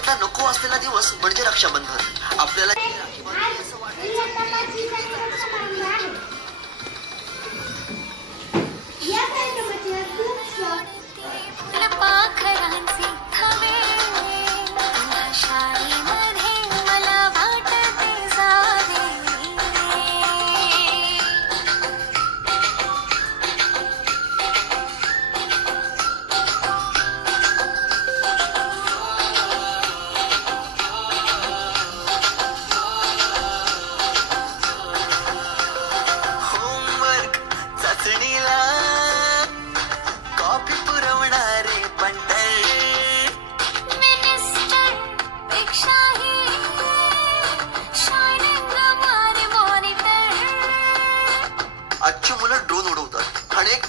शाळेतला नको असलेला दिवस म्हणजे रक्षाबंधन. आपल्याला राखी बांधली असं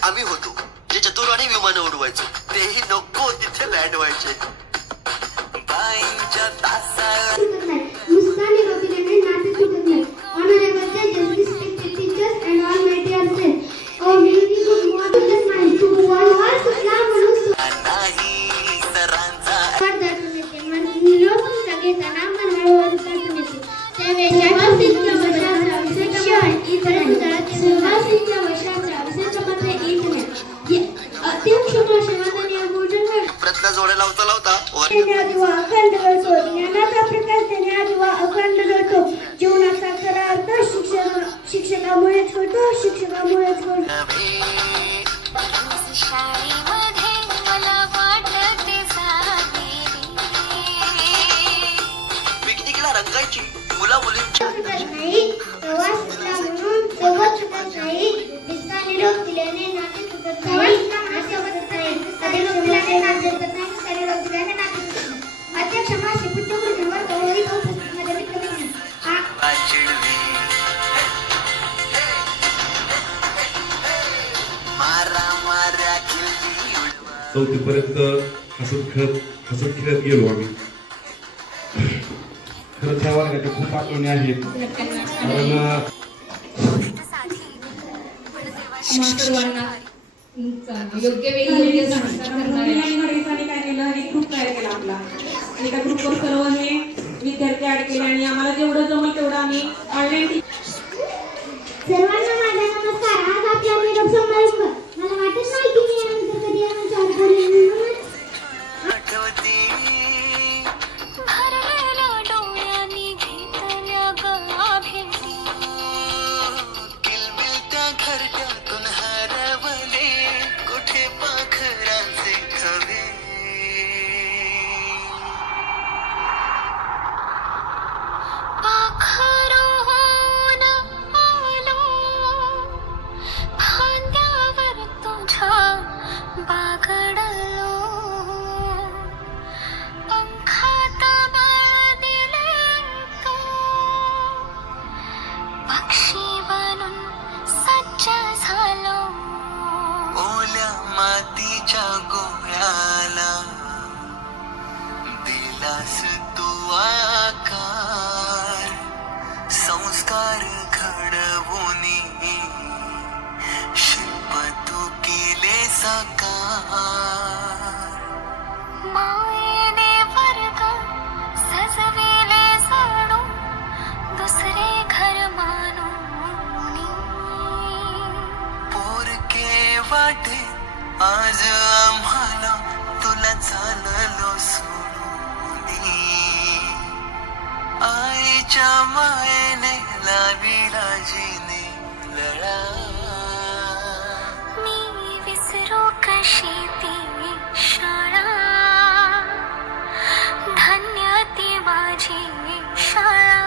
आम्ही होतो जे चतुराने विमानं उडवायचो, तेही नको तिथे लँड व्हायचे. गायींच्या तासाला जोड्या लावता लावता जीवनाचा खरा अर्थ शिक्षकामुळेच होतो, शिक्षकामुळेच होतो. पिकनिकला रंगायची मुला मुलींची नाही, प्रवास म्हणून सोबत सुटत नाही, दिसताना निरोप दिल्याने नाते तुटत नाही, असे होत नाही. अध्यक्ष दिल्याने नाते तुटत नाही, दिसताना निरोप दिल्याने नाते तुटत नाही. अध्यक्ष मासे पुट्टुकडीवर गौरवी उपस्थितीमध्ये विक्रमी चौथीपर्यंत हसत खेळत गेलो आम्ही. खरंच ह्या वर्गाच्या खूप आठवणी आहेत. कारण योग्य वेळी काय केलं, एक ग्रुप तयार केला आपला. एका ग्रुपवर सर्व हे विद्यार्थी ऍड केले आणि आम्हाला जेवढं जमल तेवढं आम्ही ऑनलाईन. सर्वांना माझा नमस्कार. आज आपल्या निरोप समारंभ. मला वाटत नाही की मी यानंतर कधी यांच्यावर बोलेन. मातीच्या गोळ्याला दिलास तू आकार, संस्कार घडवून शिल्प तू केले साकार. मायेने वर्ग सजविले जाणू, दुसरे घर मानून पोरके वाटे आज आम्हाला तुला चाललो सोडून. आईच्या मायेने लाविला जीने लळा, मी विसरू कशी ती शाळा. धन्य ती माझी शाळा,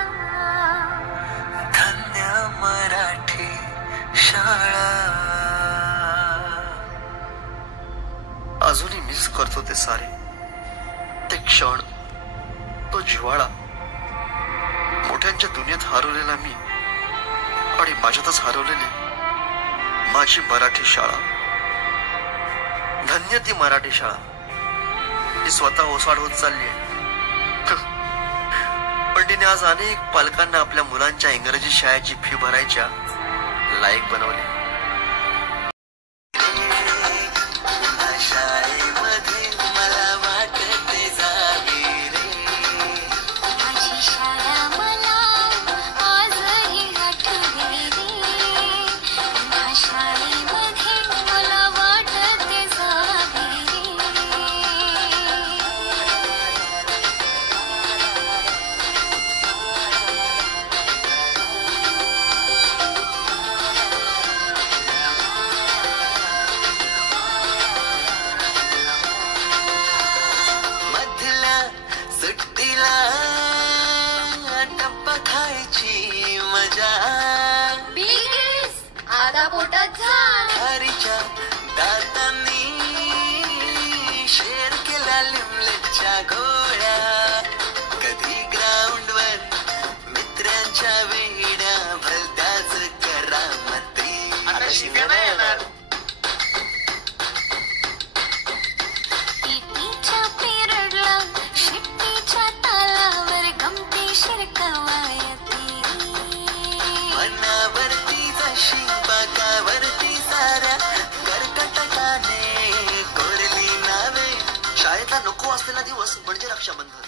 धन्य मराठी शाळा. अजूनही मिस करतो ते सारे, ते क्षण, तो जिव्हाळा. मोठ्यांच्या दुनियेत हरवलेला मी आणि माझ्यातच हरवलेली माझी मराठी शाळा. धन्य ती मराठी शाळा, ती स्वतः ओसाड होत चालली आहे. पण तिने आज अनेक पालकांना आपल्या मुलांच्या इंग्रजी शाळेची फी भरायच्या लायक बनवले. शाळेमध्ये मला वाटते जावे रे, मस्तीच्या गोळ्या, कधी ग्राउंडवर मित्रांच्या वेड्या, भलत्याच करामती. आता शिव्या नाही येणार. पीटीच्या पिरियडला शिट्टीच्या तालावर गमतीशीर कवायती, मनावरती जशी बाकावरती साऱ्या कर्कटकाने कोरली नावे. शाळेतला नको असलेला दिवस म्हणजे रक्षाबंधन.